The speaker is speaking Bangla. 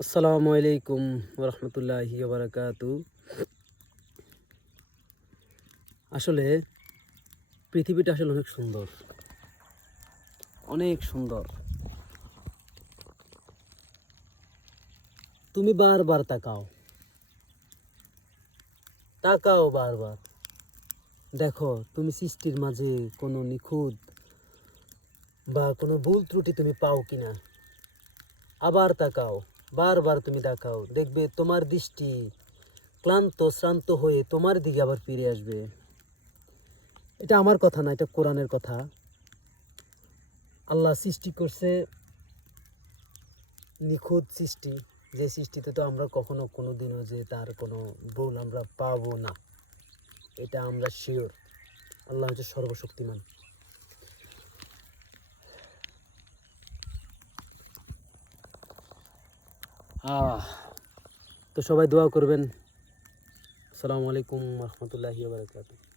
আসসালামু আলাইকুম রহমতুল্লাহি বারাকাতু। আসলে পৃথিবীটা আসলে অনেক সুন্দর, অনেক সুন্দর। তুমি বারবার তাকাও, তাকাও বারবার। দেখো তুমি সৃষ্টির মাঝে কোনো নিখুঁত বা কোনো ভুল ত্রুটি তুমি পাও কিনা। আবার তাকাও, বারবার তুমি তাকাও, দেখবে তোমার দৃষ্টি ক্লান্ত শ্রান্ত হয়ে তোমার দিকে আবার ফিরে আসবে। এটা আমার কথা না, এটা কোরআনের কথা। আল্লাহ সৃষ্টি করছে নিখুঁত সৃষ্টি, যে সৃষ্টিতে তো আমরা কখনো কোনো দিনও যে তার কোনো ভুল আমরা পাবো না, এটা আমরা শিওর। আল্লাহ হচ্ছে সর্বশক্তিমান। আহ তো সবাই দোয়া করবেন। আসসালামু আলাইকুম রহমতুল্লাহি ওয়া বারাকাতুহু।